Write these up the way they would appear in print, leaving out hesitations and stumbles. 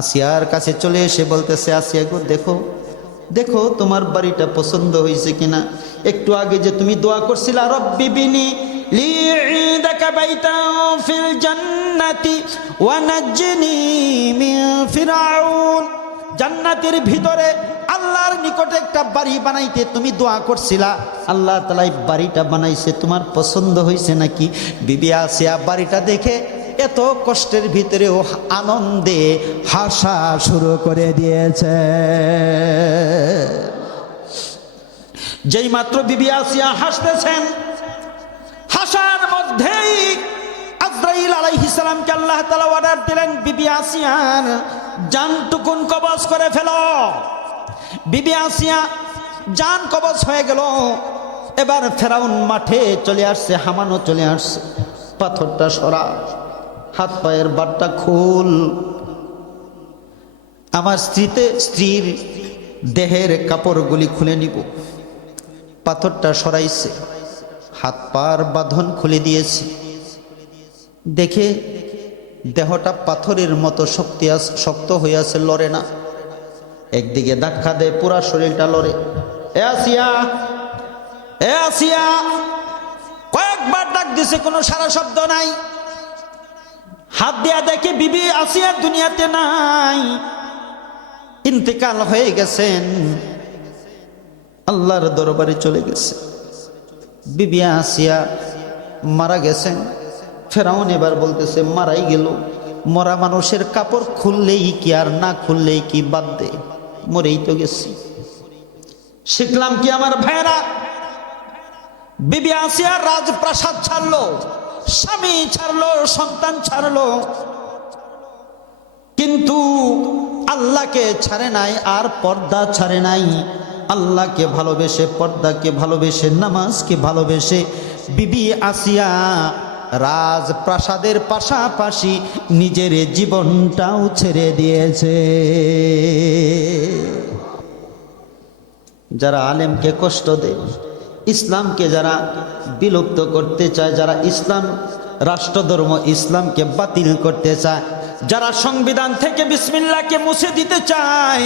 আসিয়ার কাছে চলে এসে বলতেছে, আসিয়া গো দেখো দেখো তোমার বাড়িটা পছন্দ হয়েছে কিনা। একটু আগে যে তুমি দোয়া করছিলা, রব্বি বিনি লি ইনদাকা বাইতান ফিল জান্নাতি ওয়া নাজ্জিনি মিন ফিরআউন, জান্নাতের ভিতরে আল্লাহর নিকটে একটা বাড়ি বানাইতে তুমি দোয়া করছিলা, আল্লাহ তাআলা এই বাড়িটা বানাইছে, তোমার পছন্দ হয়েছে নাকি? বিবি আসিয়া বাড়িটা দেখে এত কষ্টের ভিতরেও আনন্দে হাসা শুরু করে দিয়েছে। যেই মাত্র বিবি আসিয়া হাসতেছেন, হাসার মধ্যেই আজরাইল আলাইহিস সালামকে আল্লাহ তাআলা অর্ডার দিলেন, বিবি আসিয়ার জানটুকুন কবজ করে ফেলো। বিবি আসিয়া জান কবজ হয়ে গেল। এবার ফেরাউন মাঠে চলে আসছে, হামানও চলে আসছে। পাথরটা সরা, হাত পায়ের বাটটা খোল, আমার স্ত্রীর দেহের কাপড়গুলি খুলে নিব। পাথরটা সরাইছে, হাত পার বাঁধন খুলে দিয়েছে। দেখে দেহটা পাথরের মতো শক্ত হয়ে আছে, লড়ে না। একদিকে ধাক্কা দেয়, পুরা শরীরটা লড়ে। এ আসিয়া, এ আসিয়া, কয়েকবার ডাক দিছে, কোনো সারা শব্দ নাই। হাত দিয়া দেখে বিবি আসিয়া দুনিয়াতে নাই, ইন্তেকাল হয়ে গেছেন, আল্লাহর দরবারে চলে গেছে। বিবি আসিয়া মারা গেছেন। ফেরাউন এবার বলতেছে, মারাই গেল, মরা মানুষের কাপড় খুললেই কি আর না খুললেই কি, বাদ দে, মরেই তো গেছি। শিখলাম কি আমার ভাইরা, বিবি আসিয়া রাজপ্রাসাদ ছাড়লো, স্বামী ছাড়লো, সন্তান ছাড়লো, কিন্তু আল্লাহকে ছাড়ে নাই, আর পর্দা ছাড়ে নাই। আল্লাহকে ভালোবেসে, পর্দাকে ভালোবেসে, নামাজকে ভালোবেসে বিবি আসিয়া রাজপ্রাসাদের পাশাপাশি নিজের জীবনটাও ছেড়ে দিয়েছে। যারা আলেমকে কষ্ট দেয়, ইসলামকে যারা বিলুপ্ত করতে চায়, যারা ইসলাম রাষ্ট্রধর্ম ইসলামকে বাতিল করতে চায়, যারা সংবিধান থেকে বিসমিল্লাহকে মুছে দিতে চায়,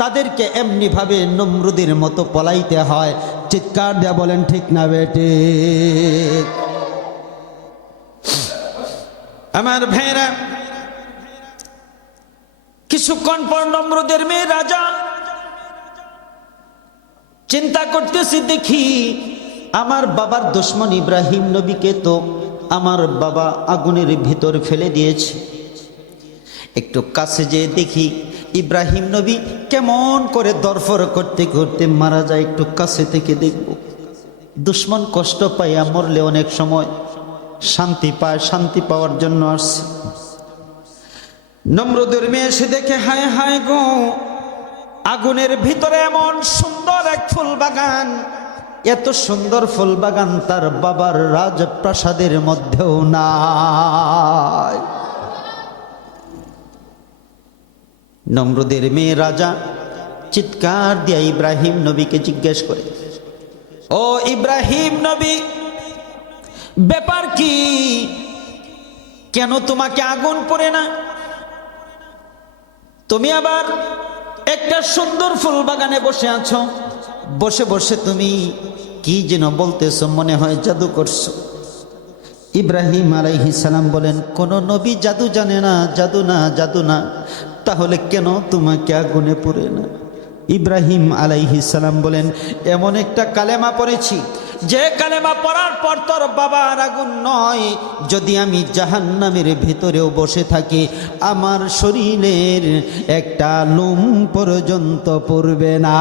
তাদেরকে এমনি ভাবে নমরুদের মতো পলাইতে হয়। চিৎকার দেয়া বলেন ঠিক না বেটে? আমার ভাইরা, কিছুক্ষণ পর নমরুদের মেয়ে রাজা চিন্তা করতেছি, দেখি আমার বাবার দুশমন ইব্রাহিম নবীকে তো আমার বাবা আগুনের ভিতর ফেলে দিয়েছে। একটু কাছে যেয়ে দেখি ইব্রাহিম নবী কেমন করে দরফর করতে করতে মারা যায়, একটু কাছে থেকে দেখব। দুশমন কষ্ট পাইয়া মরলে অনেক সময় শান্তি পায়, শান্তি পাওয়ার জন্য আসছে। নমরুদের মেয়ে এসে দেখে, হায় হায় গো, আগুনের ভিতরে এমন সুন্দর এক ফুল বাগান, এত সুন্দর ফুল বাগান তার বাবার রাজপ্রাসাদের মধ্যেও নাই। নমরুদের মেয়ে রাজা চিৎকার দিয়া ইব্রাহিম নবীকে জিজ্ঞেস করে, ও ইব্রাহিম নবী, ব্যাপার কি? কেন তোমাকে আগুন পড়ে না? তুমি আবার একটা সুন্দর ফুল বাগানে বসে আছো, বসে বসে তুমি কি যেন বলতেছো, মনে হয় জাদু করছো। ইব্রাহিম আলাইহিস সালাম বলেন, কোন নবী জাদু জানে না, জাদু না, জাদু না, তাহলে কেন তোমাকে আগুনে পুড়ে না? ইব্রাহিম আলাইহিস সালাম বলেন, এমন একটা কালেমা পড়েছি, যে কালেমা পড়ার পর তোর বাবার আগুন নয়, যদি আমি জাহান্নামের ভিতরেও বসে থাকি, আমার শরীরের একটা লোম পর্যন্ত পড়বে না।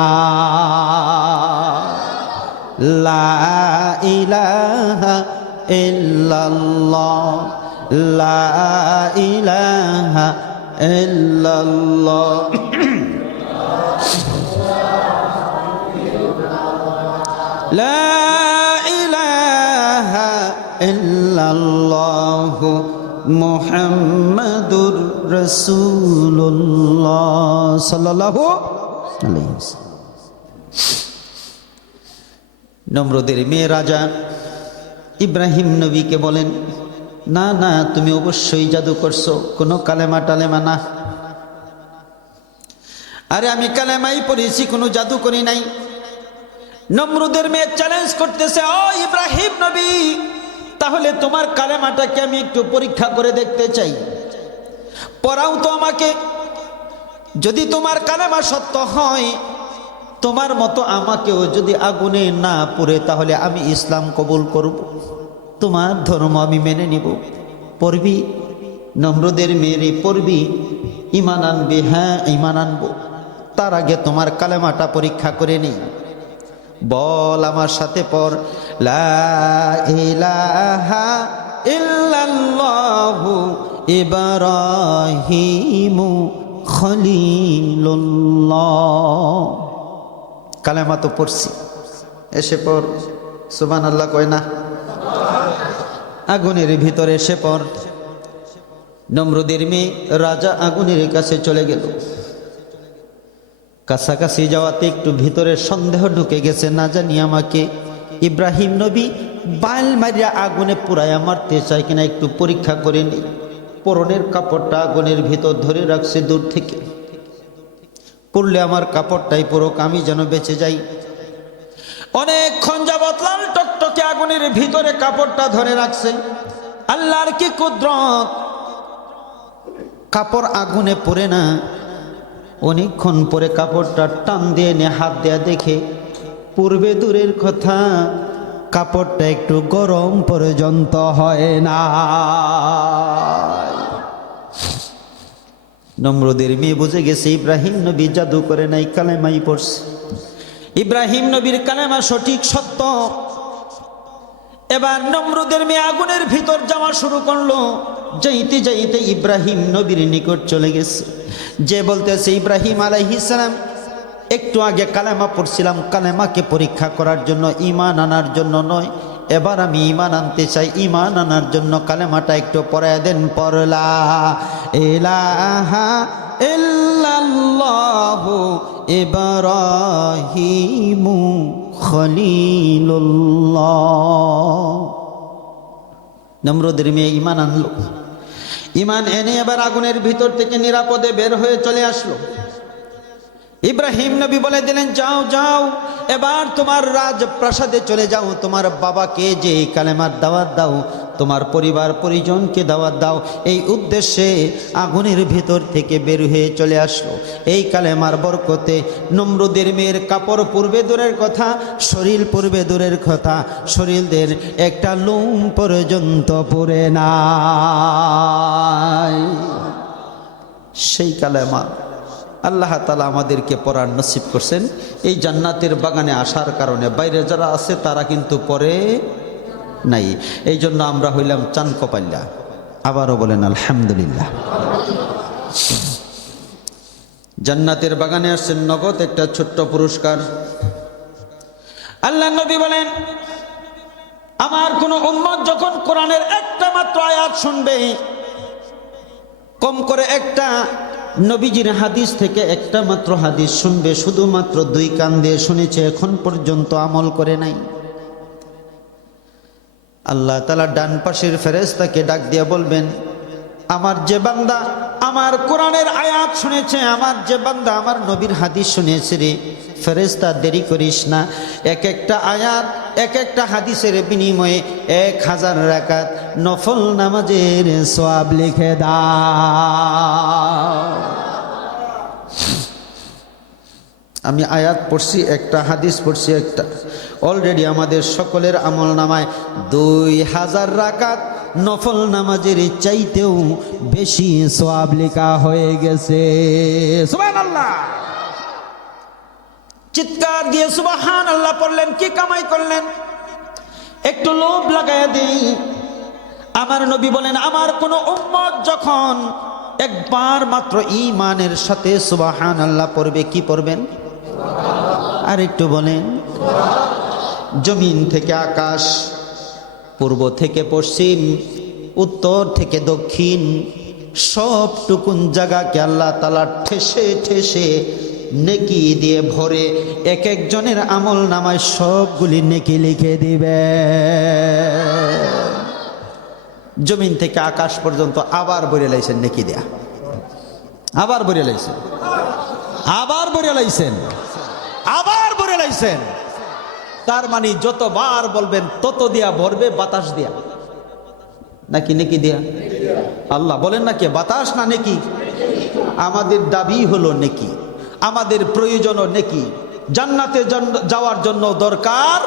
লা ইলাহা ইল্লাল্লাহ, লা ইলাহা ইল্লাল্লাহ, লা ইলাহা ইল্লাল্লাহ মুহাম্মাদুর রাসূলুল্লাহ সাল্লাল্লাহু আলাইহি ওয়াসাল্লাম। নমরুদের মেয়ে রাজা ইব্রাহিম নবীকে বলেন, না না, তুমি অবশ্যই জাদু করছো, কোনো কালেমা টালেমা না। আরে আমি কালেমাই পড়েছি, কোনো জাদু করি নাই। নমরুদের মেয়ে চ্যালেঞ্জ করতেছে, ও ইব্রাহিম নবী, তাহলে তোমার কালেমাটাকে আমি একটু পরীক্ষা করে দেখতে চাই, পড়াও তো আমাকে। যদি তোমার কালেমা সত্য হয়, তোমার মতো আমাকেও যদি আগুনে না পুড়ে, তাহলে আমি ইসলাম কবুল করব, তোমার ধর্ম আমি মেনে নিব। পড়বি? নমরুদের মেয়েরে পড়বি? ঈমান আনবি? হ্যাঁ ঈমান আনবো। তার আগে তোমার কালেমাটা পরীক্ষা করে নেই। বল আমার সাথে পড়, লা ইলাহা ইল্লাল্লাহু ইব্রাহিমু খলিলুল্লাহ। কালেমা তো পড়ছি, এসে পড়। সুবহানাল্লাহ কয় না? আগুনের ভিতরে এসে পড়। নমরুদের মেয়ে রাজা আগুনের কাছে চলে গেল। কাছাকাছি যাওয়াতে একটু ভিতরে সন্দেহ ঢুকে গেছে, না জানি আমাকে ইব্রাহিম নবী বাল মারিয়া আগুনে পুরাইয়া মারতে চায় কিনা, একটু পরীক্ষা করে নি। পরনের কাপড়টা আগুনের ভিতর ধরে রাখছে দূর থেকে, পড়লে আমার কাপড়টাই পরক, আমি যেন বেঁচে যাই। অনেকক্ষণ যাবৎ লাল টকটকে আগুনের ভিতরে কাপড়টা ধরে রাখছে। আল্লাহর কি কুদরত, কাপড় আগুনে পড়ে না। অনেকক্ষণ পরে কাপড়টা টান দিয়ে এনে হাত দেয়া দেখে, পূর্বে দূরের কথা, কাপড়টা একটু গরম পর্যন্ত হয় না। নমরুদের মেয়ে বুঝে গেছে ইব্রাহিম নবী জাদু করে নাই, কালেমাই পড়ছে। ইব্রাহিম নবীর কালেমা সঠিক সত্য। এবার নমরুদের মেয়ে আগুনের ভিতর যাওয়া শুরু করলো। যাইতে যাইতে ইব্রাহিম নবীর নিকট চলে গেছে, যে বলতেছে, ইব্রাহিম আলাইহিস সালাম, একটু আগে কালেমা পড়ছিলাম, কালেমাকে পরীক্ষা করার জন্য, ঈমান আনার জন্য নয়। এবার আমি ঈমান আনতে চাই, ঈমান আনার জন্য কালেমাটা একটু পড়ায় দেন। পড়লা ইলাহা ইল্লাল্লাহু ইব্রাহিমু খলিলুল্লাহ। নমরুদের মেয়ে ঈমান আনলো। ঈমান এনে এবার আগুনের ভিতর থেকে নিরাপদে বের হয়ে চলে আসলো। ইব্রাহিম নবী বলে দিলেন, যাও যাও, এবার তোমার রাজপ্রাসাদে চলে যাও, তোমার বাবাকে যে কালেমার দাওয়াত দাও, তোমার পরিবার পরিজনকে দাওয়াত দাও। এই উদ্দেশ্যে আগুনের ভিতর থেকে বের হয়ে চলে আসলো। এই কালেমার বরকতে নমরুদের মেয়ের কাপড় পূর্বে দূরের কথা, শরীর পূর্বে দূরের কথা, শরীরদের একটা লোম পর্যন্ত পুড়ে নাই। সেই কালেমা আল্লাহ তাআলা আমাদেরকে পড়ার নসিব করছেন। এই জান্নাতের বাগানে আসার কারণে বাইরে যারা আছে তারা কিন্তু পড়ে নাই। এই জন্য আমরা হইলাম চান কপাল্লা। আবারও বলেন আলহামদুলিল্লাহ। জান্নাতের বাগানে আসছেন, নগদ একটা ছোট্ট পুরস্কার। আল্লাহ নবী বলেন, আমার কোন উম্মত যখন কোরআনের একটা মাত্র আয়াত শুনবে, কম করে একটা নবীজির হাদিস থেকে একটা মাত্র হাদিস শুনবে, শুধুমাত্র 2 কান দিয়ে শুনেছে, এখন পর্যন্ত আমল করে নাই, আল্লাহ তাআলা ডান পাশের ফেরেশতাকে ডাক দিয়ে বলবেন, আমার যে বান্দা আমার কোরআনের আয়াত শুনেছে, আমার যে বান্দা আমার নবীর হাদিস শুনেছে রে, ফেরেশতা দেরি করিস না, এক একটা আয়াত এক একটা হাদিসের বিনিময়ে 1000 রাকাত নফল নামাজের সওয়াব লিখে দাও। আমি আয়াত পড়ছি একটা, হাদিস পড়ছি একটা, অলরেডি আমাদের সকলের আমল নামায় 2000 রাকাত নফল নামাজের চাইতেও বেশি সওয়াব লেখা হয়ে গেছে। সুবহানাল্লাহ। চিৎকার দিয়ে সুবহানাল্লাহ পড়লেন, কি কামাই করলেন? একটু লোভ লাগায়া দেই। আমার নবী বলেন, আমার কোন উম্মত যখন একবার মাত্র ঈমানের সাথে সুবহানাল্লাহ পড়বে, কি পড়বেন? আর একটু বলেন। জমিন থেকে আকাশ, পূর্ব থেকে পশ্চিম, উত্তর থেকে দক্ষিণ, সবটুকুন জায়গাকে আল্লাহ তাআলা ঠেসে ঠেসে নেকি দিয়ে ভরে এক একজনের আমল নামায় সবগুলি নেকি লিখে দিবে। জমিন থেকে আকাশ পর্যন্ত আবার বলে লাইছেন নেকি দেয়া, আবার বলে লাইছেন। আবার বলে লাইছেন, আবার বলে লাইছেন। তার মানে যতবার বলবেন তত দিয়া ভরবে, বাতাস দিয়া নাকি নেকি দিয়া? আল্লাহ বলেন না কে বাতাস না নেকি? আমাদের দাবি হলো নেকি, আমাদের প্রয়োজনও নেকি, জান্নাতে যাওয়ার জন্য দরকার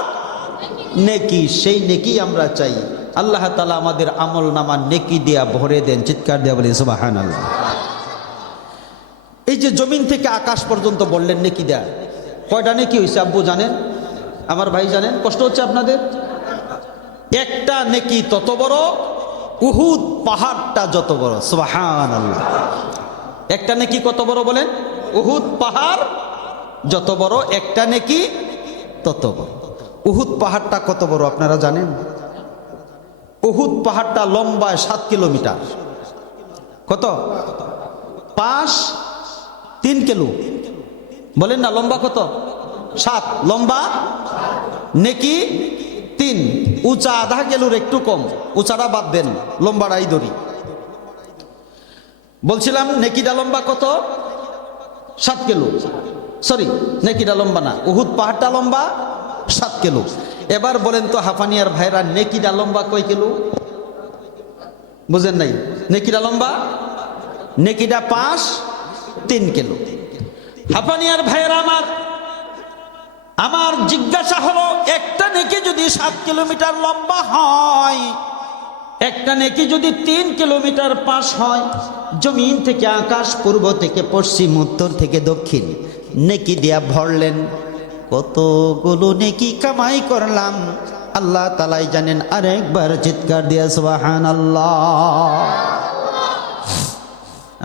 নেকি, সেই নেকি আমরা চাই। আল্লাহ তাআলা আমাদের আমল নামা নেকি দিয়া ভরে দেন। চিৎকার দিয়া বলি সুবহানাল্লাহ। এই যে জমিন থেকে আকাশ পর্যন্ত বললেন নেকি দেয়া, কয়টা নেকি হয়েছে আব্বু জানেন? আমার ভাই জানেন? কষ্ট হচ্ছে আপনাদের? একটা নেকি তত বড় উহুদ পাহাড়টা যত বড়। সুবহানাল্লাহ। একটা নেকি কত বড় বলেন? উহুদ পাহাড় যত বড়, একটা নেকি তত বড়। উহুদ পাহাড়টা কত বড় আপনারা জানেন? উহুদ পাহাড়টা লম্বায় 7 কিলোমিটার। কত? 3 কিলো বলেন না, লম্বা কত? 7, লম্বা নেকি 3, উঁচা আধা কিলোর একটু কম, উঁচাটা বাদ দেন, লম্বাটাই ধরি। বলছিলাম নেকিটা লম্বা কত? 7 কিলো। সরি, নেকিটা লম্বা না, উহুদ পাহাড়টা লম্বা 7 কিলো। এবার বলেন তো হাফানিয়ার ভাইরা, নেকিটা লম্বা কয় কিলো? বুঝেন নাই? নেকিটা লম্বা, নেকিটা 3 কিলো। হাফানিয়ার ভাইরা আমার জিজ্ঞাসা হলো, একটা নেকি যদি 7 কিলোমিটার লম্বা হয়, একটা নেকি যদি 3 কিলোমিটার পাশ হয়, জমিন থেকে আকাশ, পূর্ব থেকে পশ্চিম, উত্তর থেকে দক্ষিণ নেকি দিয়া ভরলেন, কতগুলো নেকি কামাই করলাম আল্লাহ তাআলাই জানেন। আরেকবার চিৎকার দিয়া সুবহানাল্লাহ।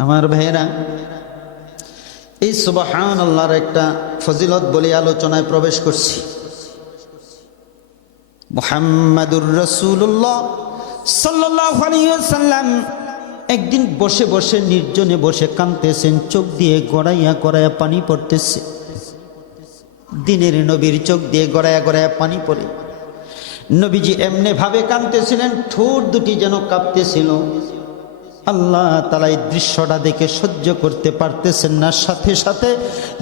আমার ভাইরা, এই সুবহানাল্লাহর একটা ফজিলত বলে আলোচনায় প্রবেশ করছি। মুহাম্মাদুর রাসূলুল্লাহ সাল্লাল্লাহু আলাইহি ওয়াসাল্লাম একদিন বসে বসে নির্জনে বসে কাঁদতেছেন, চোখ দিয়ে গড়াইয়া গড়াইয়া পানি পড়তেছে। দিনের নবীর চোখ দিয়ে গড়াইয়া গড়াইয়া পানি পড়ে। নবীজি এমনি ভাবে কাঁদতেছিলেন, ঠোঁট দুটি যেন কাঁপতেছিল। আল্লাহ তাআলা এই দৃশ্যটা দেখে সহ্য করতে পারতেছেন না, সাথে সাথে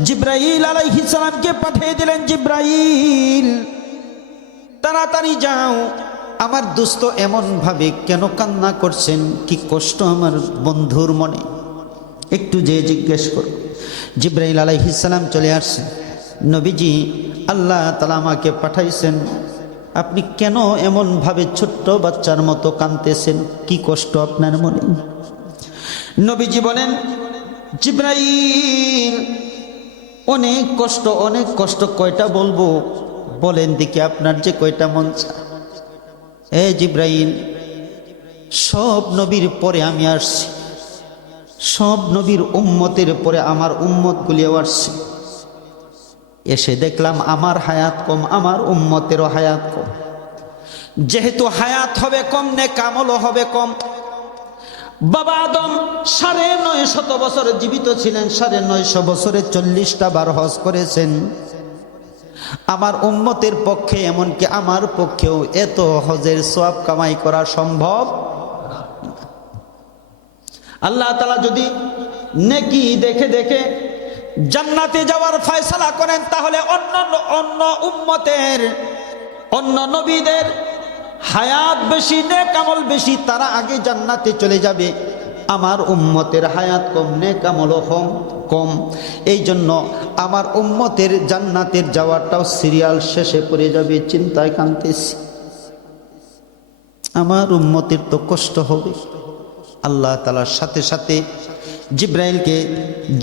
জিবরাইল আলাইহিস সালামকে পাঠিয়ে দিলেন, জিবরাইল তাড়াতাড়ি যাও, আমার দোস্ত এমন ভাবে কেন কান্না করছেন, কি কষ্ট আমার বন্ধুর মনে, একটু যে জিজ্ঞেস করো। জিবরাইল আলাইহিস সালাম চলে আসছেন। নবীজি, আল্লাহ তাআলা আমাকে পাঠাইছেন, আপনি কেন এমন ভাবে ছোট্ট বাচ্চার মতো কাঁদতেছেন, কি কষ্ট আপনার মনে? নবীজি বলেন, জিবরাইল অনেক কষ্ট, অনেক কষ্ট। কয়টা বলবো বলেন দেখি, আপনার যে কয়টা মন চায়। এ জিবরাইল, সব নবীর পরে আমি আসছি, সব নবীর উম্মতের পরে আমার উম্মতগুলিও আসছে। এসে দেখলাম আমার হায়াত কম, আমার উম্মতেরও হায়াত কম। যেহেতু হায়াত হবে কম, নেক আমলও হবে কম। বাবা আদম 950 বছর জীবিত ছিলেন, 950 বছরে 40টা বার হজ করেছেন। আমার উম্মতের পক্ষে, এমনকি আমার পক্ষেও এত হজের সওয়াব কামাই করা সম্ভব। আল্লাহ তাআলা যদি নেকি দেখে দেখে জান্নাতে যাওয়ার ফয়সালা করেন, তাহলে অন্য উম্মতের, অন্য নবীদের হায়াত বেশি, নেক আমল বেশি, তারা আগে জান্নাতে চলে যাবে। আমার উম্মতের হায়াত কম, নেক আমলও কম। এই জন্য আমার উম্মতের জান্নাতের যাওয়াটাও সিরিয়াল শেষে পড়ে যাবে। চিন্তায় কাঁদতেছি, আমার উম্মতের তো কষ্ট হবে। আল্লাহ তাআলার সাথে সাথে জিবরাইলকে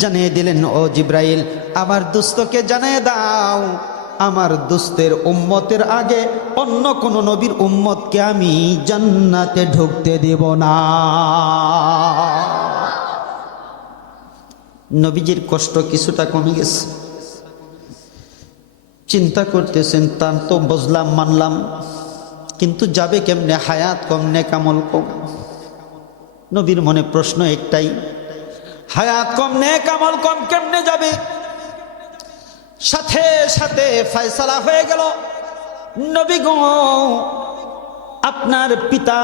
জানিয়ে দিলেন, ও জিবরাইল, আমার দোস্তকে জানিয়ে দাও, আমার দোস্তের উম্মতের আগে অন্য কোন নবীর উম্মতকে আমি জান্নাতে ঢুকতে দেব না। নবীজির কষ্ট কিছুটা কমে গেছে। চিন্তা করতেছেন, তার তো বুঝলাম, মানলাম, কিন্তু যাবে কেমনে? হায়াত কম, নেক আমল কম। নবীর মনে প্রশ্ন একটাই, হায়াত কম, নেক আমল কম, কেমনে যাবে? সাথে সাথে ফয়সালা হয়ে গেল, নবী গো, আপনার পিতা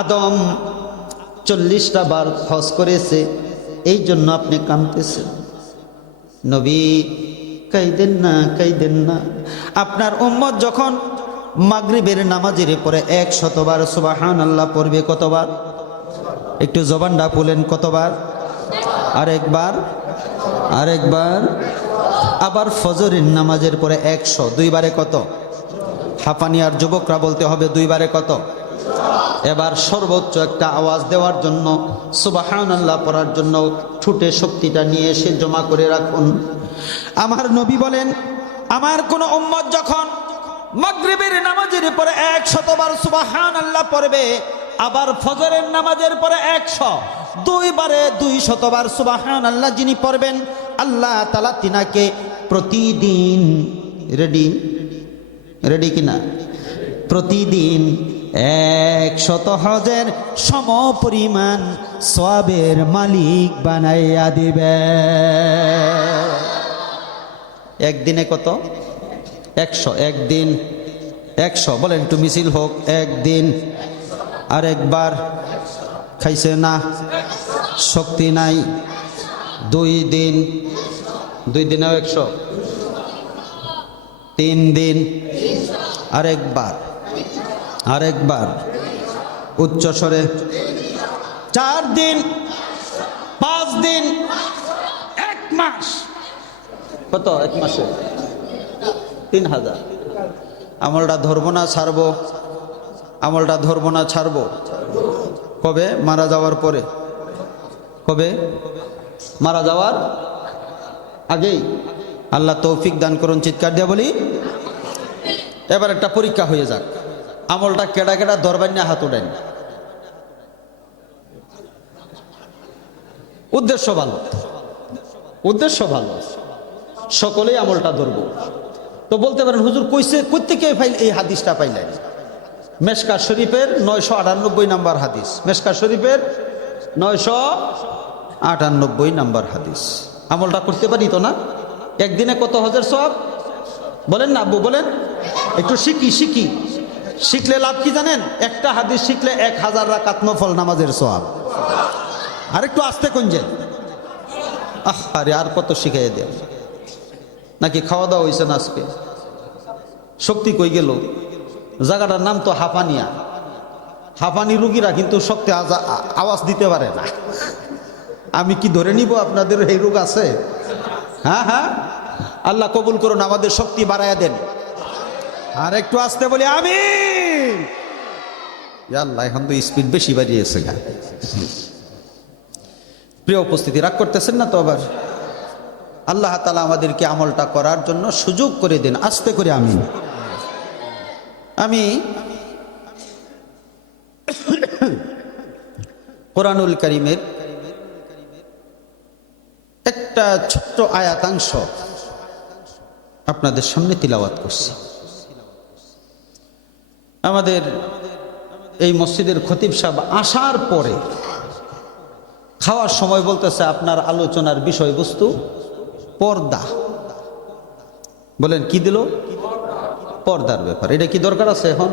আদম 40টা বার হজ করেছে, এই জন্য আপনি কাঁদতেছেন। নবী কাইদেন না, কাইদেন না। আপনার উম্মত যখন মাগরিবের নামাজের পরে 100 বার সুবহানাল্লাহ পড়বে, কতবার? একটু জবানটা বলেন, কতবার? আরেকবার, আরেকবার। আবার ফজরের নামাজের পরে 100, 2 বারে কত? হাঁপানি আর যুবকরা বলতে হবে 2 বারে কত? এবার সর্বোচ্চ একটা আওয়াজ দেওয়ার জন্য, সুবহানাল্লাহ পড়ার জন্য ঠুটে শক্তিটা নিয়ে এসে জমা করে রাখুন। আমার নবী বলেন, আমার কোন উম্মত যখন মাগরিবের নামাজের পরে 100 বার সুবহানাল্লাহ পড়বে, আবার ফজরের নামাজের পরে 100, 2 বারে 200 বার সুবহানাল্লাহ যিনি পড়বেন, আল্লাহ তাআলা তিনাকে প্রতিদিন, রেডি রেডি কিনা, প্রতিদিন 100 হজের সমপরিমাণ সওয়াবের মালিক বানাইয়া দিবে। একদিনে কত? 100। একদিন 100, বলেন একটু মিছিল হোক। একদিন। আরেকবার খাইছে না, শক্তি নাই। 2 দিন, 2 দিনেও 100। 3 দিন, আরেকবার, আরেকবার উচ্চ স্বরে। 4 দিন, 5 দিন, 1 মাস। কত? 1 মাসে 3000। আমলটা ধরবো না ছাড়বো? আমলটা ধরবো না ছাড়বো? কবে? মারা যাওয়ার পরে। কবে? মারা যাওয়ার আগেই। আল্লাহ তৌফিক দান করুন, চিৎকার দিয়ে বলি। এবার একটা পরীক্ষা হয়ে যাক, আমলটা কেডা কেডা ধরবেন না, হাত উঠেন। উদ্দেশ্য ভালো, উদ্দেশ্য ভালো, সকলেই আমলটা ধরবো। তো বলতে পারেন, হুজুর কইছে কোত্থেকে এই হাদিসটা পাইলেন? মেশকাত শরীফের 998 নাম্বার হাদিস। মেশকাত শরীফের 998 নাম্বার হাদিস। আমলটা করতে পারি তো না? একদিনে কত হজের সওয়াব? বলেন না আব্বু, বলেন। একটু শিখি, শিখি। শিখলে লাভ কি জানেন? একটা হাদিস শিখলে 1000 রাকাত নফল নামাজের সওয়াব। আর একটু আস্তে কঞ্জেন। আরে আর কত শিখাইয়া দেন? নাকি খাওয়া দাওয়া হয়েছে না আজকে? শক্তি কই গেল? জায়গাটার নাম তো হাঁপানিয়া। হাঁপানি রুগীরা কিন্তু শক্তি আওয়াজ দিতে পারে না। আমি কি ধরে নিব আপনাদের এই রোগ আছে? হ্যাঁ হ্যাঁ, আল্লাহ কবুল করুন, আমাদের শক্তি বাড়াইয়া দেন। আর একটু আসতে বলি আমিন। আল্লাহ, এখন তো স্পিড বেশি বাড়িয়েছে গা। প্রিয় উপস্থিতি, রাগ করতেছেন না তো? আবার আল্লাহ তাআলা আমাদেরকে আমলটা করার জন্য সুযোগ করে দেন। আস্তে করে আমিন। আমি কোরআনুল কারীমের একটা ছোট্ট আয়াতাংশ আপনাদের সামনে তিলাওয়াত করছি। আমাদের এই মসজিদের খতিব সাহেব আসার পরে খাওয়ার সময় বলতেছে, আপনার আলোচনার বিষয়বস্তু পর্দা। বলেন কি দিল? পর্দার ব্যাপার। এটা কি দরকার আছে এখন?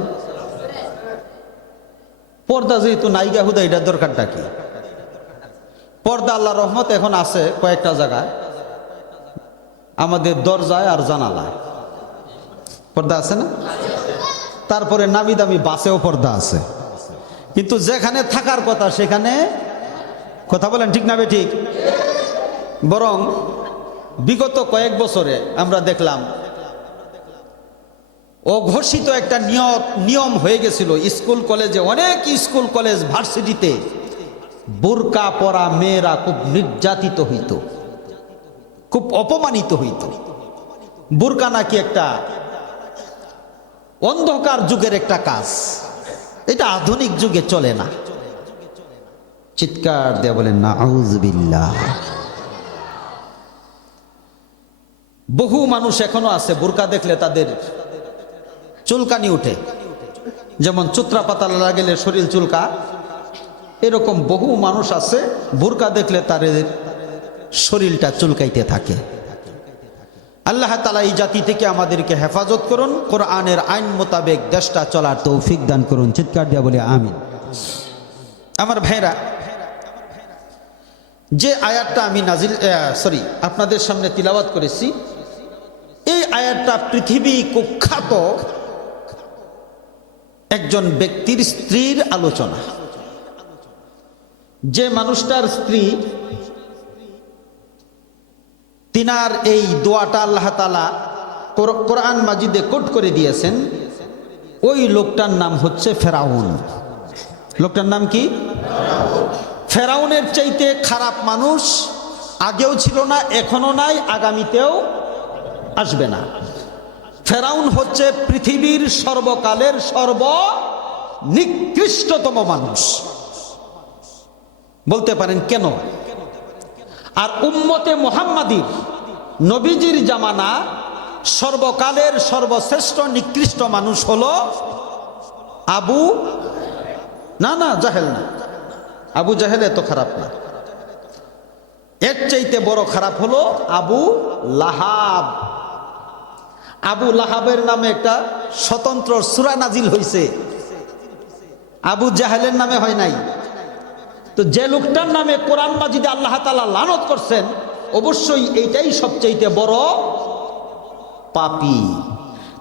পর্দা যেহেতু নাইগা হুদা, এটার দরকারটা কি? পর্দা আল্লাহর রহমত এখন আছে কয়েকটা জায়গায়। আমাদের দরজায় আর জানালায় পর্দা আছে না? তারপরে নামি দামি বাসেও পর্দা আছে। কিন্তু যেখানে থাকার কথা সেখানে, কথা বলেন ঠিক না বেঠিক? বরং বিগত কয়েক বছরে আমরা দেখলাম অঘোষিত একটা নিয়ম হয়ে গেছিল স্কুল কলেজে, অনেক স্কুল কলেজ ভার্সিটিতে বোরকা পরা মেয়েরা খুব নির্যাতিত হইত, খুব অপমানিত হইত। বোরকা নাকি একটা অন্ধকার যুগের একটা কাজ, এটা আধুনিক যুগে চলে না। চিৎকার দিয়ে বলেন না আউযুবিল্লাহ। বহু মানুষ এখনো আছে বোরকা দেখলে তাদের চুলকানি উঠে, যেমন চুত্রা পাতা লাগলে শরীর চুলকা, এরকম বহু মানুষ আছে বোরকা দেখলে তাদের শরীরটা চুলকাইতে থাকে। আল্লাহ তাআলা এই জাতি থেকে আমাদেরকে হেফাজত করুন, কোরআনের আইন মোতাবেক দেশটা চলার তৌফিক দান করুন। চিৎকার দিয়া বলে আমিন। আমার ভাইরা, যে আয়াতটা আমি আপনাদের সামনে তিলাওয়াত করেছি, এই আয়াতটা পৃথিবী কুখ্যাত একজন ব্যক্তির স্ত্রীর আলোচনা। যে মানুষটার স্ত্রী, তিনার এই দোয়াটা আল্লাহ তাআলা কোরআন মাজিদে কোট করে দিয়েছেন। ওই লোকটার নাম হচ্ছে ফেরাউন। লোকটার নাম কি? ফেরাউনের চাইতে খারাপ মানুষ আগেও ছিল না, এখনো নাই, আগামীতেও আসবে না। ফেরাউন হচ্ছে পৃথিবীর সর্বকালের সর্বনিকৃষ্টতম মানুষ। বলতে পারেন কেন? আর উম্মতে মুহাম্মাদীর নবীজির জামানা সর্বকালের সর্বশ্রেষ্ঠ নিকৃষ্ট মানুষ হলো জাহেল না। আবু জাহেল এত খারাপ না, এর চাইতে বড় খারাপ হলো আবু লাহাব। আবু লাহাবের নামে একটা স্বতন্ত্র সূরা নাজিল হয়েছে, আবু জাহেলের নামে হয় নাই। তো যে লোকটার নামে কোরআন মাজিদে আল্লাহ তাআলা লানত করছেন, অবশ্যই এইটাই সবচাইতে বড় পাপী।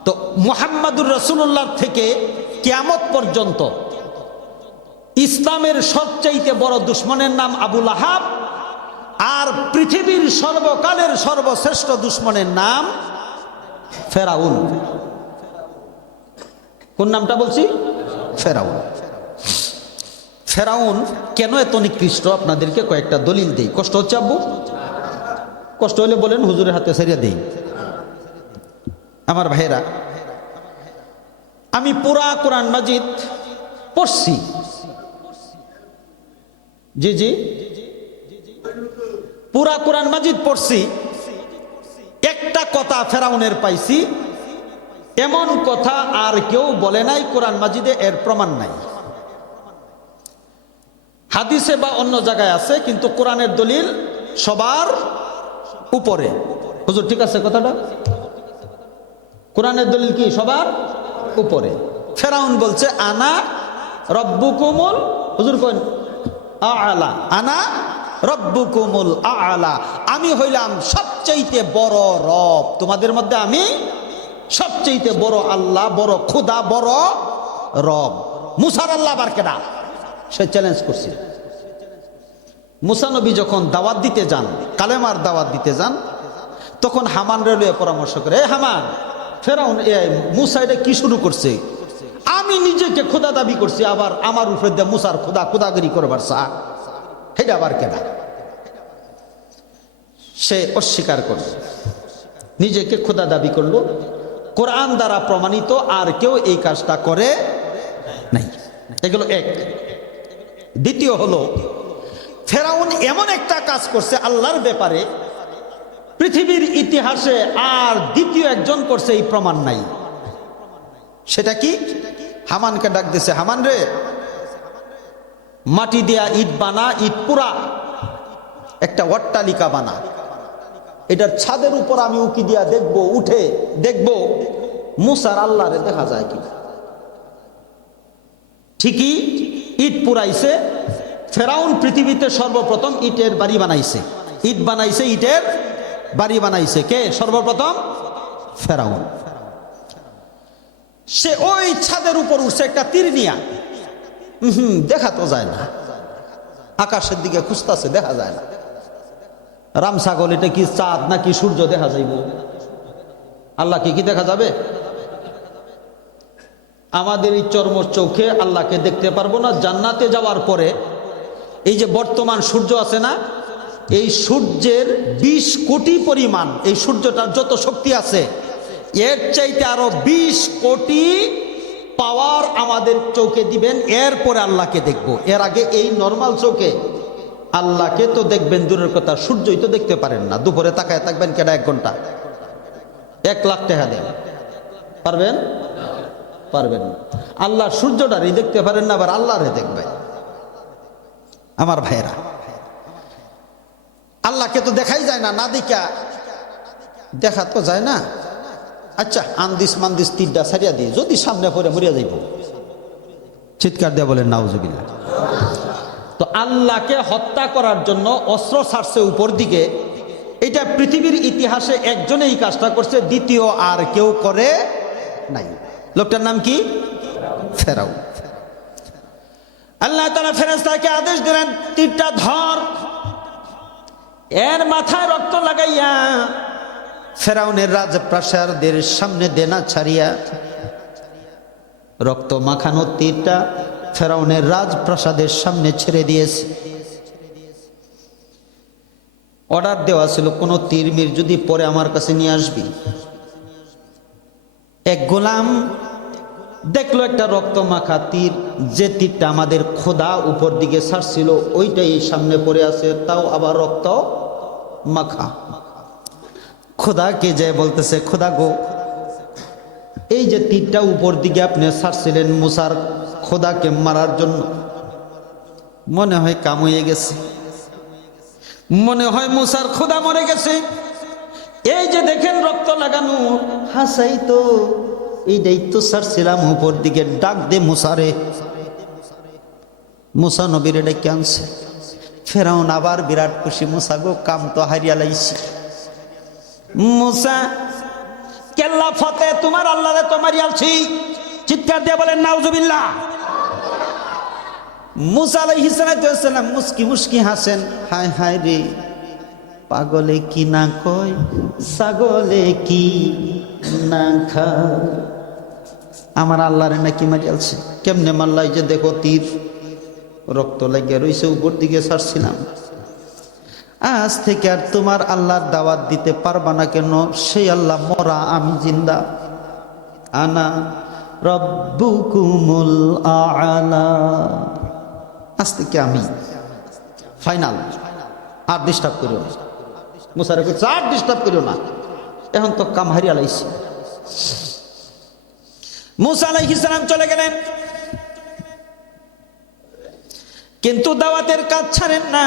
তো মুহাম্মাদুর রাসূলুল্লাহ থেকে কিয়ামত পর্যন্ত ইসলামের সবচাইতে বড় দুশমনের নাম আবু লাহাব, আর পৃথিবীর সর্বকালের সর্বশ্রেষ্ঠ দুশমনের নাম ফেরাউন। কোন নামটা বলছি? ফেরাউন। ফেরাউন কেন এত নিকৃষ্ট আপনাদেরকে কয়েকটা দলিল দেই। কষ্ট হচ্ছে আব্বু? কষ্ট হলে বলেন, হুজুরের হাতে ছাড়িয়ে দেই। আমার ভাইরা, আমি পুরা কোরআন মাজিদ পড়ছি। জি পুরা কোরআন মাজিদ পড়ছি। একটা কথা ফেরাউনের পাইছি, এমন কথা আর কেউ বলে নাই কোরআন মাজিদে, এর প্রমাণ নাই। হাদিসে বা অন্য জায়গায় আছে, কিন্তু কোরআনের দলিল সবার উপরে। হুজুর ঠিক আছে কথাটা? কোরআনের দলিল কি? সবার উপরে। ফেরাউন বলছে আনা রব্বুকুমুল, হুজুর কোন আ'লা, আনা রব্বুকুমুল আ'লা, আমি হইলাম সবচাইতে বড় রব তোমাদের মধ্যে, আমি সবচাইতে বড় আল্লাহ, বড় খোদা, বড় রব। মুসার আল্লাহ বার কেডা? সে চ্যালেঞ্জ করছে। মুসা নবী যখন দাওয়াত দিতে যান, কালেমার দাওয়াত দিতে যান, তখন হামান রে পরামর্শ করে, হামান, ফেরাউন মুসা এটা কি শুরু করছে? আমি নিজেকে খোদা দাবি করছি, আবার আমার উপরে দিয়ে মুসার খোদাগিরি করবার চা, এটা আবার কেনা? সে অস্বীকার করল, নিজেকে খোদা দাবি করলো। কোরআন দ্বারা প্রমাণিত আর কেউ এই কাজটা করে নাই। এগুলো এক। দ্বিতীয় হলো, ফেরাউন এমন একটা কাজ করছে আল্লাহর ব্যাপারে, পৃথিবীর ইতিহাসে আর দ্বিতীয় একজন করছে এই প্রমাণ নাই। সেটা কি? হামানকে ডাক দিছে, হামান রে, মাটি দেয়া ইট বানা, ইট পুরা একটা অট্টালিকা বানা, এটার ছাদের উপর আমি উকি দিয়া দেখবো, উঠে দেখবো মুসার আল্লাহরে দেখা যায় কিনা। ঠিকই ইট পুরাইছে। ফেরাউন পৃথিবীতে সর্বপ্রথম ইটের বাড়ি বানাইছে, ইট বানাইছে, ইটের বাড়ি বানাইছে। কে সর্বপ্রথম? ফেরাউন। সে ওই ছাদের উপর উঠছে একটা তীর নিয়া, দেখা তো যায় না, আকাশের দিকে খুঁজতেছে, দেখা যায় না। রাম ছাগল, এটা কি চাঁদ নাকি সূর্য দেখা যাইব? আল্লাহকে কি দেখা যাবে? আমাদের এই চর্ম চোখে আল্লাহকে দেখতে পারবো না। জান্নাতে যাওয়ার পরে এই যে বর্তমান সূর্য আছে না, এই সূর্যের 20 কোটি পরিমাণ, এই সূর্যটার যত শক্তি আছে, এর চাইতে আরো 20 কোটি পাওয়ার আমাদের চোখে দিবেন, এরপরে আল্লাহকে দেখব। এর আগে এই নর্মাল চোখে আল্লাহকে তো দেখবেন দূরের কথা, সূর্যই তো দেখতে পারেন না। দুপুরে তাকায় থাকবেন কেডা 1 ঘন্টা, 1 লাখ টাকা দেন, পারবেন? পারবেন না। আল্লাহ সূর্যটারই দেখতে পারেন না, আবার আল্লাহরে দেখবেন। আমার ভাইরা, আল্লাহকে তো দেখাই যায় না, না দেখা তো যায় না। আচ্ছা, আন্দিস মান্দিস তীরটা ছাড়িয়া দিই, যদি সামনে পড়ে মরিয়া যাইব, চিৎকার দিয়ে বলেন নাউজুবিল্লাহ। তো তো আল্লাহকে হত্যা করার জন্য অস্ত্র ছাড়ছে উপর দিকে, এটা পৃথিবীর ইতিহাসে একজনে এই কাজটা করছে, দ্বিতীয় আর কেউ করে নাই। লোকটার নাম কি? ফেরাউন। আল্লাহ তাআলা ফেরেশতাকে আদেশ দিলেন, তীরটা ধর। এর মাথায় রক্ত লাগাইয়া ফেরাউনের রাজপ্রাসাদের সামনে দেনা ছাড়িয়া রক্ত মাখানো তীরটা ফেরাউনের রাজপ্রাসাদের সামনে ছেড়ে দিয়েছে। অর্ডার দেওয়া ছিল, কোনো তীরমির যদি পরে আমার কাছে নিয়ে আসবি। এক গোলাম দেখলো একটা রক্ত মাখা তীর, যে তীরটা আমাদের খোদা উপর দিকে ছাড়ছিল ওইটাই সামনে পড়ে আছে, তাও আবার রক্ত মাখা। খোদাকে যে বলতেছে, খোদা গো, এই যে তীরটা উপর দিকে আপনি ছাড়ছিলেন মুসার খোদাকে মারার জন্য, মনে হয় কাম হয়ে গেছে, মনে হয় মুসার খোদা মরে গেছে। এই যে দেখেন রক্ত লাগানো, হাসাই তো এই দায়িত্ব ছাড়ছিলাম উপর দিকে, ডাক দে মুসারে। মুসা নবীর ডেকে আনছে। ফেরাউন আবার বিরাট খুশি, মুসা গো, কাম তো হারিয়া লাইছি। মুসা, কেল্লা ফতে, তোমার আল্লাহরে তো মারিয়ালছি। চিৎকার দিয়ে বলেন নাউজুবিল্লাহ। মুসা আলাইহিস সালাম মুস্কি মুস্কি হাসেন, হায় হায় রে, পাগলে কি না কয়, ছাগলে কি না খায়, আমার আল্লাহরে নাকি মারিয়ালছে। কেমনে মারলাই? যে দেখো তীর রক্ত লাগিয়ে রইছে, উপর দিকে ছাড়ছিলাম। আজ থেকে আর তোমার আল্লাহর দাওয়াত দিতে পারবা না কেন? সেই আল্লাহ মরা, আমি জিন্দা। আনা রব্বুকুমুল আ'লা। আজ থেকে আমি ফাইনাল, আর ডিস্টার্ব করিও না। মুসারে কইছে, আর ডিস্টার্ব করিও না, এখন তো কাম হারিয়া লাইছি। মুসা আলাইহিস সালাম চলে গেলেন, কিন্তু দাওয়াতের কাজ ছাড়েন না।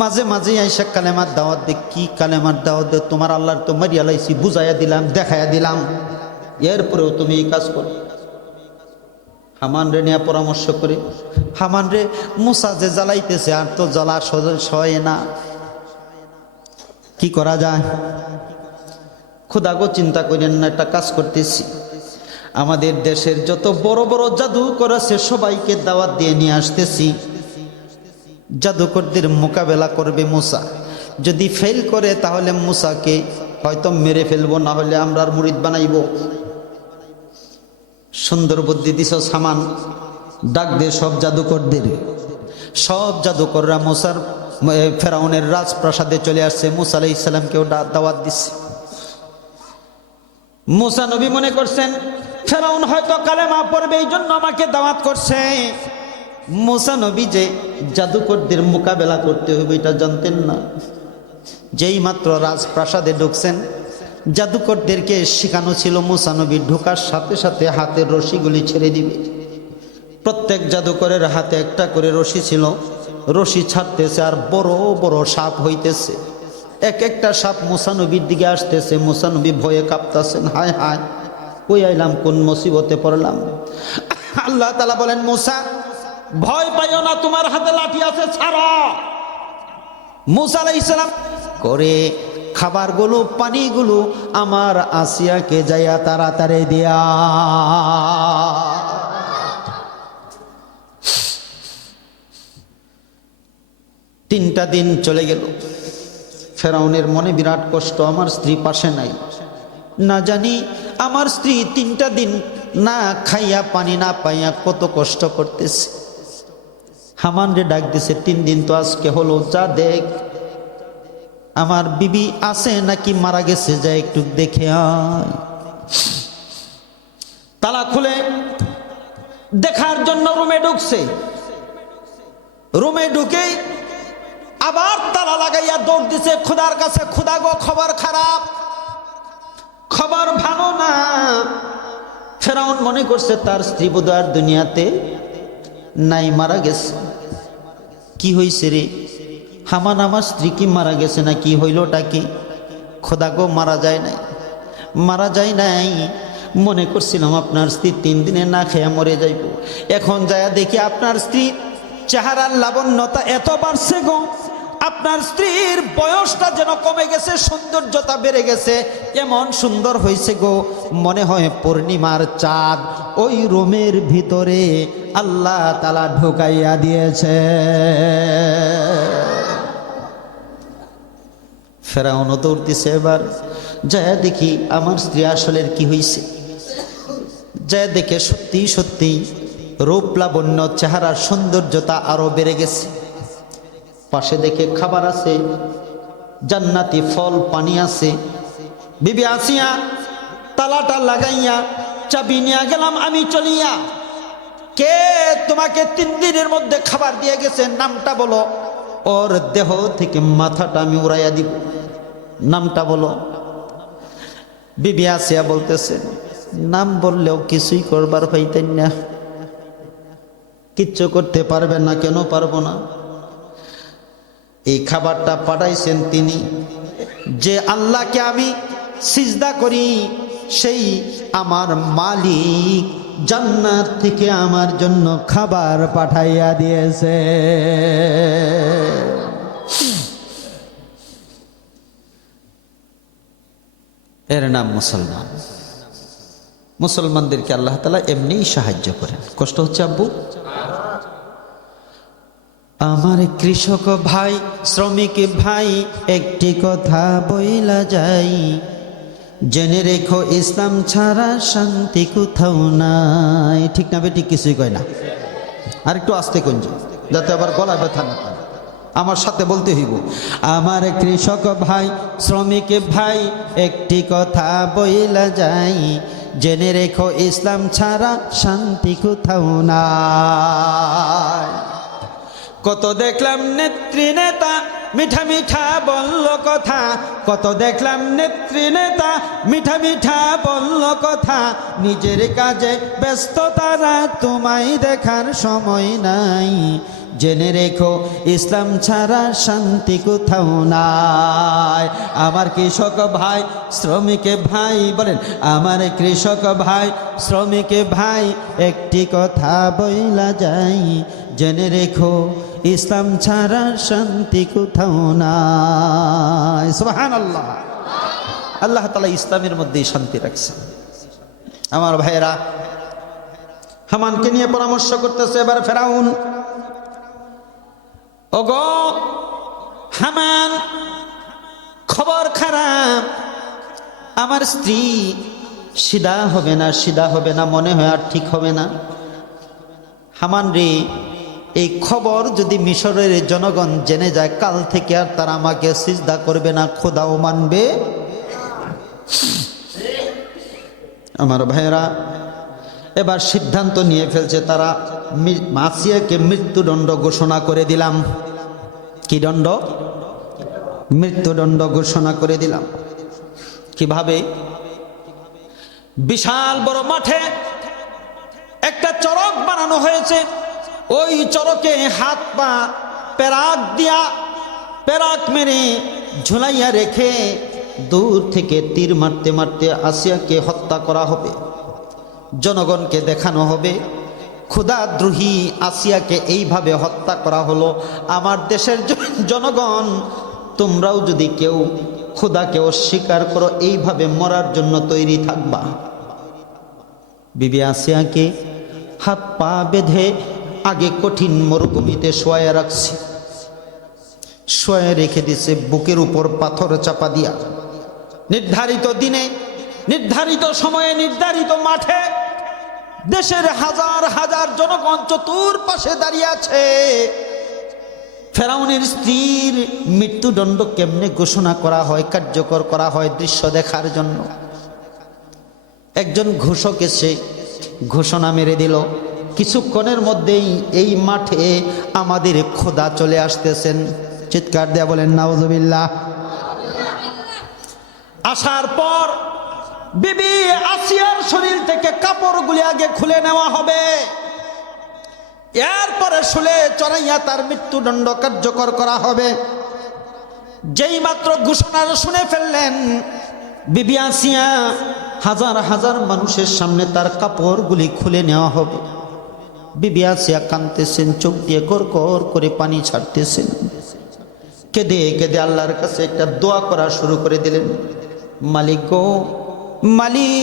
মাঝে মাঝে আইসা কালেমার দাওয়াত দে। কি কালেমার দাওয়াত দে? তোমার আল্লাহর তো মারিয়া লাইছি, বুঝাইয়া দিলাম, দেখাইয়া দিলাম, এরপরেও তুমি এই কাজ করো। হামান রে নিয়ে পরামর্শ করে, হামান রে, মুসা যে জ্বালাইতেছে আর তো জ্বালা সয় না, কি করা যায়? খোদাগো চিন্তা করেন না, একটা কাজ করতেছি। আমাদের দেশের যত বড় বড় জাদুকর আছে সবাইকে দাওয়াত দিয়ে নিয়ে আসতেছি। জাদুকরদের মোকাবেলা করবে মুসা। যদি ফেল করে তাহলে মুসাকে হয়তো মেরে ফেলবো, না হলে আমরা মুরিদ বানাইব। সুন্দর বুদ্ধি দিছ সামান। ডাক দে সব জাদুকরদের। সব জাদুকররা মুসার ফেরাউনের রাজপ্রাসাদে চলে আসছে। মুসা আলাইহিস সালামকেও দাওয়াত দিচ্ছে। মুসা নবী মনে করছেন ফেরাউন হয়তো কালেমা পড়বে, এই জন্য আমাকে দাওয়াত করছে। মুসা নবী যে জাদুকরদের মোকাবেলা করতে হবে এটা জানতেন না। যেই মাত্র রাজপ্রাসাদে ঢুকছেন, জাদুকরদেরকে শেখানো ছিল মুসা নবী ঢোকার সাথে সাথে হাতের রশিগুলি ছেড়ে দিবে। প্রত্যেক জাদুকরের হাতে একটা করে রশি ছিল, রশি ছাড়তেছে আর বড় বড় সাপ হইতেছে। এক একটা সাপ মুসা নবীর দিকে আসতেছে। মুসা নবী ভয়ে কাঁপতেছেন, হায় হায়, কই আইলাম, কোন মুসিবতে পড়লাম। আল্লাহ তাআলা বলেন, মুসা ভয় পাইও না, তোমার হাতে লাঠি আছে, ছাড়ো। মুসা আলাইহিস সালাম করে খাবারগুলো, পানিগুলো আমার আসিয়াকে যাইয়া তাড়াতাড়ি দিয়া। 3টা দিন চলে গেল। ফেরাউনের মনে বিরাট কষ্ট, আমার স্ত্রী পাশে নাই। না জানি আমার স্ত্রী 3টা দিন না খাইয়া পানি না পাইয়া কত কষ্ট করতেছে। হামান রে ডাক দিছে, 3 দিন তো আজকে হলো, যা দেখ আমার বিবি আছে নাকি মারা গেছে, যা একটু দেখে আয়। তালা খুলে দেখার জন্য রুমে ঢুকছে। রুমে ঢুকে আবার তালা লাগাইয়া দৌড় দিছে খোদার কাছে, খোদা গো, খবর খারাপ, খবর ভালো না। ফেরাউন মনে করছে তার স্ত্রী বোধহয় দুনিয়াতে নাই, মারা গেছে। কি হইছে রে হামান, আমার স্ত্রী কি মারা গেছে না কি হইলটা কি? খোদা গো, মারা যায় নাই, মারা যায় নাই, মনে করছিলাম আপনার স্ত্রী 3 দিনে না খেয়ে মরে যাইব, এখন যায় দেখি আপনার স্ত্রী চেহারার লাবণ্যতা এত বাড়ছে গো, আপনার স্ত্রীর বয়সটা যেন কমে গেছে, সৌন্দর্যতা বেড়ে গেছে, এমন সুন্দর হয়েছে গো, মনে হয় পূর্ণিমার চাঁদ ওই রুমের ভিতরে আল্লাহ তাআলা ঢুকাইয়া দিয়েছে। ফেরাউন দৌড়তেছে, এবার যায় দেখি আমার স্ত্রী আসলে কি হয়েছে, যায় দেখে সত্যি সত্যি রূপ লাবণ্য চেহারার সৌন্দর্যতা আরো বেড়ে গেছে। পাশে দেখে খাবার আছে, জান্নাতি ফল পানি আছে। বিবি আসিয়া তালাটা লাগাইয়া চাবি নিয়ে গেলাম আমি চলিয়া, কে তোমাকে 3 দিনের মধ্যে খাবার দিয়ে গেছে, নামটা বলো, ওর দেহ থেকে মাথাটা আমি উড়াইয়া দিব, নামটা বলো। বিবি আসিয়া বলতেছে, নাম বললেও কিছুই করবার পাইতেন না, কিচ্ছু করতে পারবেন না। কেন পারবো না? এই খাবারটা পাঠাইছেন তিনি, যে আল্লাহকে আমি সিজদা করি, সেই আমার মালিক জান্নাত থেকে আমার জন্য খাবার পাঠাইয়া দিয়েছে। এর নাম মুসলমান। মুসলমানদেরকে আল্লাহ তাআলা এমনিই সাহায্য করেন। কষ্ট হচ্ছে আব্বু? আমার কৃষক ভাই, শ্রমিক ভাই, একটি কথা বইলা যাই, জেনে রেখো ইসলাম ছাড়া শান্তি কোথাও নাই। ঠিক না বেটি? কিছুই কয় না, আর একটু আস্তে কঞ্জি, যাতে আবার গলা ব্যথা না পায়। আমার সাথে বলতে হইব, আমার কৃষক ভাই, শ্রমিক ভাই, একটি কথা বইলা যাই, জেনে রেখো ইসলাম ছাড়া শান্তি কোথাও নাই। কত দেখলাম নেত্রী নেতা মিঠা মিঠা বলল কথা, কত দেখলাম নেত্রী নেতা মিঠা মিঠা বলল কথা, নিজের কাজে ব্যস্ত তারা, তোমায় দেখার সময় নাই। জেনে রেখো ইসলাম ছাড়া শান্তি কোথাও নাই। আমার কৃষক ভাই, শ্রমিক ভাই, বলেন আমার কৃষক ভাই, শ্রমিক ভাই, একটি কথা বইলা যাই, জেনে রেখো ইসলাম ছাড়া শান্তি কোথাও নাই। সুবহানাল্লাহ। আল্লাহ তাআলা ইসলামের মধ্যেই শান্তি রাখছেন। আমার ভাইয়েরা, হামানকে নিয়ে পরামর্শ করতেছে এবার ফেরাউন। ওগো হামান, খবর খারাপ, আমার স্ত্রী সিধা হবে না, সিধা হবে না, মনে হয় আর ঠিক হবে না। হামান রে, এই খবর যদি মিশরের জনগণ জেনে যায়, কাল থেকে আর তারা আমাকে সিজদা করবে না, খোদাও মানবে। আমার ভাইয়েরা এবার সিদ্ধান্ত নিয়ে ফেলছে, তারা আসিয়াকে মৃত্যুদণ্ড ঘোষণা করে দিলাম। কি দণ্ড? মৃত্যুদণ্ড ঘোষণা করে দিলাম। কিভাবে? বিশাল বড় মাঠে একটা চরক বানানো হয়েছে, ওই চরকে হাত পা পেরাক দিয়া, পেরাক মেরে ঝুলাইয়া রেখে দূর থেকে তীর মারতে মারতে আসিয়াকে হত্যা করা হবে। জনগণকে দেখানো হবে ক্ষুধাদ্রোহী আসিয়াকে এইভাবে হত্যা করা হলো। আমার দেশের জনগণ, তোমরাও যদি কেউ ক্ষুধাকে অস্বীকার করো, এইভাবে মরার জন্য তৈরি থাকবা। বিবি আসিয়াকে হাত পা বেঁধে আগে কঠিন মরুভূমিতে শোয়া রাখছে, শোয়া রেখে দিছে বুকের উপর পাথর চাপা দিয়া। নির্ধারিত দিনে, নির্ধারিত সময়ে, নির্ধারিত মাঠে দেশের হাজার হাজার জনগণ চতুর্পাশে দাঁড়িয়ে আছে। ফেরাউনের স্ত্রীর মৃত্যুদণ্ড কেমনে ঘোষণা করা হয়, কার্যকর করা হয়, দৃশ্য দেখার জন্য একজন ঘোষক এসে ঘোষণা মেরে দিল, কিছুক্ষণের মধ্যেই এই মাঠে আমাদের খোদা চলে আসতেছেন। চিৎকার দেয়া বলেন নাউজুবিল্লাহ। আসার পর বিবি আসিয়ার শরীর থেকে কাপড়গুলি আগে খুলে নেওয়া হবে, এরপরে শুলে চড়াইয়া তার মৃত্যুদণ্ড কার্যকর করা হবে। যেই মাত্র ঘোষণা শুনে ফেললেন বিবি আসিয়া, হাজার হাজার মানুষের সামনে তার কাপড়গুলি খুলে নেওয়া হবে। বিবি আসিয়া কাঁদতেছেন, চোখ দিয়ে গর গর করে পানি ছাড়তেছেন। কেঁদে কেঁদে আল্লাহর কাছে একটা দোয়া করা শুরু করে দিলেন। মালিক গো মালিক,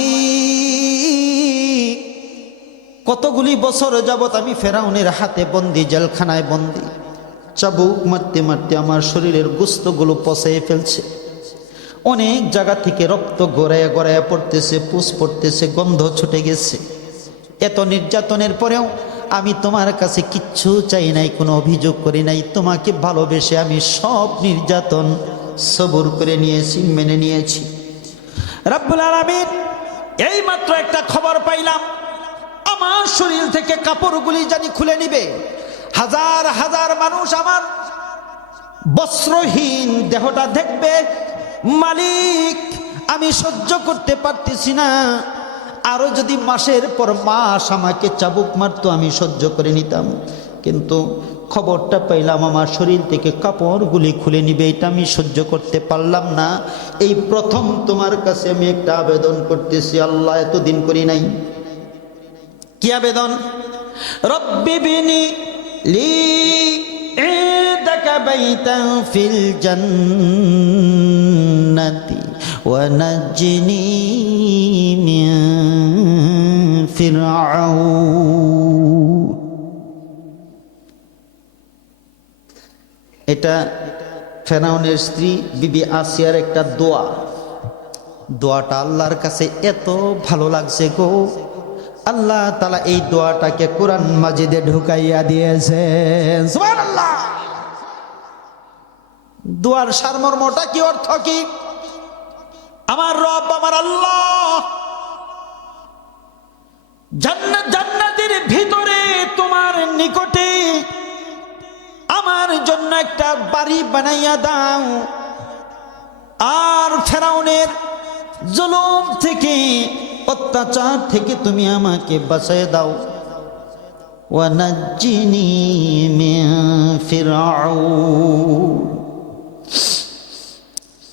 কতগুলি বছর যাবত আমি ফেরাউনের হাতে বন্দি, জেলখানায় বন্দি। চাবুক মারতে মারতে আমার শরীরের গোস্তগুলো পচাইয়ে ফেলছে। অনেক জায়গা থেকে রক্ত গড়াইয়া গড়াইয়া পড়তেছে, পুষ পড়তেছে, গন্ধ ছুটে গেছে। এত নির্যাতনের পরেও আমি তোমার কাছে কিচ্ছু চাই নাই, কোনো অভিযোগ করি নাই। তোমাকে ভালোবেসে আমি সব নির্যাতন সবুর করে নিয়েছি, মেনে নিয়েছি। রব্বুল আলামিন এই মাত্র একটা খবর পাইলাম, আমার শরীর থেকে কাপড়গুলি জানি খুলে নিবে। হাজার হাজার মানুষ আমার বস্ত্রহীন দেহটা দেখবে। মালিক, আমি সহ্য করতে পারতেছি না। আরো যদি মাসের পর মাস আমাকে চাবুক মারতো আমি সহ্য করে নিতাম, কিন্তু খবরটা পাইলাম আমার শরীর থেকে কাপড়গুলি খুলে নিবে, এটা আমি সহ্য করতে পারলাম না। এই প্রথম তোমার কাছে আমি একটা আবেদন করতেছি, আল্লাহ, এতদিন করি নাই। কি আবেদন? রব্বি বিনি লি ইনদাকা বাইতান ফিল জান্নাতি ওয়া নাজ্জিনি মিন ফিরআউন। এটা ফেরাউনের স্ত্রী বিবি আসিয়ার একটা দোয়া। দোয়াটা আল্লাহর কাছে এত ভালো লাগছে গো, আল্লাহ তাআলা এই দোয়াটাকে কোরআন মাজিদে ঢুকাইয়া দিয়েছেন। সুবহানাল্লাহ। দোয়ার সারমর্মটা কি, অর্থ কি? আমার রব, আমার আল্লাহ, জান্নাতের ভিতরে তোমার নিকটে আমার জন্য একটা বাড়ি বানাইয়া দাও, আর ফেরাউনের জুলুম থেকে, অত্যাচার থেকে তুমি আমাকে বাঁচিয়ে দাও। ওয়া নাজ্জিনি মিন ফিরআউন।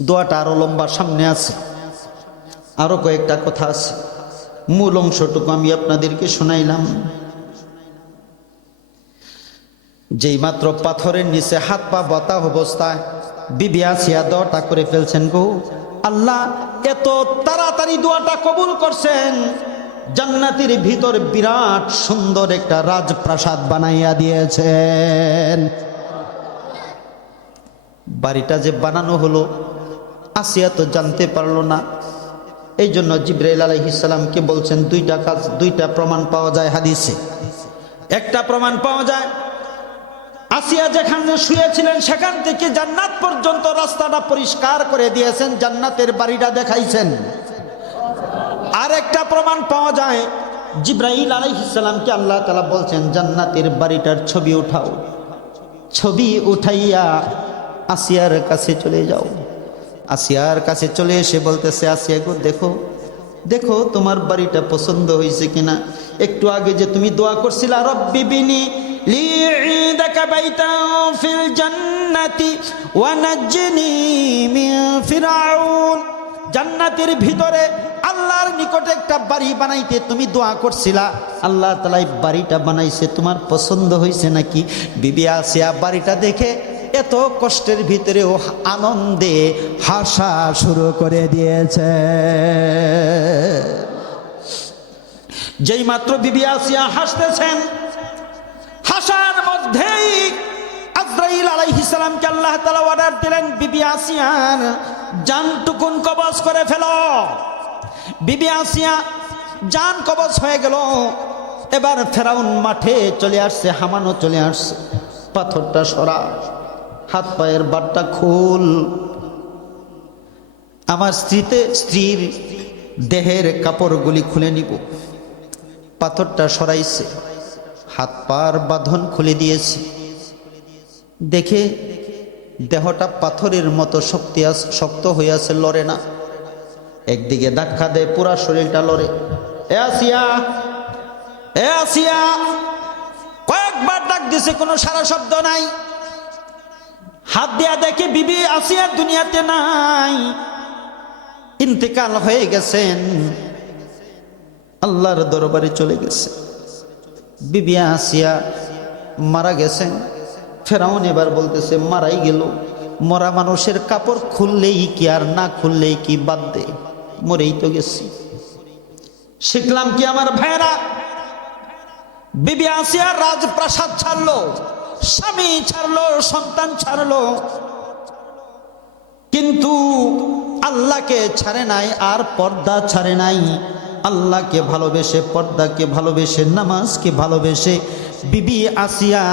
দোয়াটা আরো লম্বা, সামনে আছে, আরো কয়েকটা কথা আছে। মূল অংশটুকু আমি আপনাদেরকে শোনাইলাম। যেই মাত্র পাথরের নিচে হাত পা বাতা অবস্থায় বিবি আসিয়া দোয়াটা করে ফেলছেন গো, আল্লাহ এত তাড়াতাড়ি দোয়াটা কবুল করছেন, জান্নাতের ভিতর বিরাট সুন্দর একটা রাজপ্রাসাদ বানাইয়া দিয়েছেন। বাড়িটা যে বানানো হলো আসিয়া তো জানতে পারলো না। এই জন্য জিবরাইল আলাইহিস সালামকে বলছেন দুইটা কাজ, দুইটা প্রমাণ পাওয়া যায় হাদিসে। একটা প্রমাণ পাওয়া যায়, আসিয়া যেখানে শুয়েছিলেন সেখান থেকে জান্নাত পর্যন্ত রাস্তাটা পরিষ্কার করে দিয়েছেন, জান্নাতের বাড়িটা দেখাইছেন। আর একটা প্রমাণ পাওয়া যায়, জিবরাইল আলাইহিস সালামকে আল্লাহ তাআলা বলছেন জান্নাতের বাড়িটার ছবি উঠাও। ছবি উঠাইয়া আসিয়ার কাছে চলে যাও। আসিয়ার কাছে চলে এসে বলতেছে, আসিয়া গো, দেখো দেখো তোমার বাড়িটা পছন্দ হয়েছে কিনা। একটু আগে যে তুমি দোয়া করছিলা, রব্বি বিনি লি ইনদাকা বাইতান ফিল জান্নাতি ওয়া নাজ্জিনি মিন ফিরআউন, জান্নাতের ভিতরে আল্লাহর নিকটে একটা বাড়ি বানাইতে তুমি দোয়া করছিলা, আল্লাহ তাআলা এই বাড়িটা বানাইছে, তোমার পছন্দ হয়েছে নাকি? বিবি আসিয়া বাড়িটা দেখে এত কষ্টের ভিতরেও আনন্দে হাসা শুরু করে দিয়েছে। যেই মাত্র বিবি আসিয়া হাসতেছেন, হাসার মধ্যেই আজরাইল আলাইহিস সালামকে আল্লাহ তাআলা অর্ডার দিলেন, বিবি আসিয়ার জানটুকুন কবজ করে ফেলো। বিবি আসিয়া জান কবজ হয়ে গেল। এবার ফেরাউন মাঠে চলে আসছে, হামানো চলে আসছে। পাথরটা সরা, হাত পায়ের বাটটা খুল। আমার স্ত্রীর দেহের কাপড়গুলি খুলে নিব। পাথরটা সরাইছে, হাত পার বাঁধন খুলে দিয়েছে। দেখে দেহটা পাথরের মতো শক্ত হয়ে আছে, লড়ে না। একদিকে ধাক্কা দেয়, পুরা শরীরটা লড়ে। এ আসিয়া, এ আসিয়া, কয়েকবার ডাক দিছে, কোনো সারা শব্দ নাই। হাত দিয়া দেখে বিবি আসিয়া দুনিয়াতে নাই, ইন্তেকাল হয়ে গেছেন। আল্লাহর দরবারে চলে গেছে। বিবি আসিয়া মারা গেছেন। ফেরাউন এবার বলতেছে মারাই গেল, মরা মানুষের কাপড় খুললেই কি আর না খুললেই কি, বাদ দে, মরেই তো গেছি। শিখলাম কি আমার ভাইরা, বিবি আসিয়া রাজপ্রাসাদ ছাড়লো, স্বামী ছাড়লো, সন্তান ছাড়লো, কিন্তু আল্লাহকে ছাড়ে নাই আর পর্দা ছাড়ে নাই। আল্লাহকে ভালোবেসে, পর্দাকে ভালোবেসে, নামাজকে ভালোবেসে বিবি আসিয়া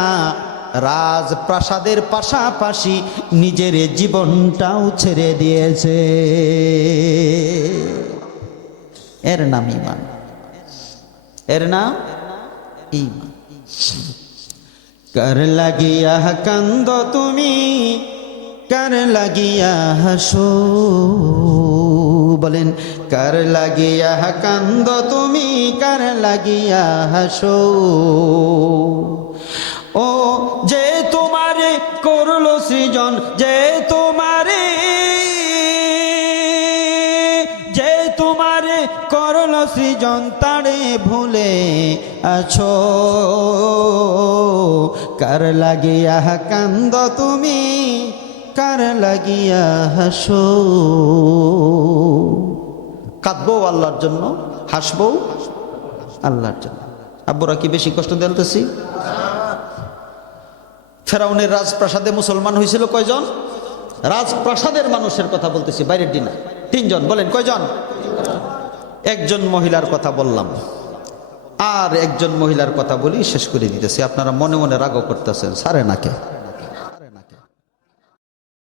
রাজপ্রাসাদের পাশাপাশি নিজের জীবনটাও ছেড়ে দিয়েছে। এর নাম ঈমান, এর নাম ঈমান। কার লাগিয়া কান্দ তুমি, কার লাগিয়া হাসো, বলেন কার লাগিয়া কান্দ তুমি, কার লাগিয়া হাসো। ও যে তোমারে করলো সৃজন, যে তোমারে, যে তোমারে করলো সৃজন, তারে ভুলে আছো। কার লাগিয়া কান্দ তুমি, কার লাগিয়া হাসো। কাঁদবো আল্লাহর জন্য, হাসবো আল্লাহর জন্য। আব্বুরা কি বেশি কষ্ট দিতেছি? ফেরাউনের রাজপ্রাসাদে মুসলমান হয়েছিল কয়জন? রাজপ্রাসাদের মানুষের কথা বলতেছি, বাইরের দিনা। 3 জন। বলেন কয়জন? একজন মহিলার কথা বললাম, আর একজন মহিলার কথা বলি শেষ করে দিতেছি। আপনারা মনে মনে রাগও করতেছেন, সারে নাকে।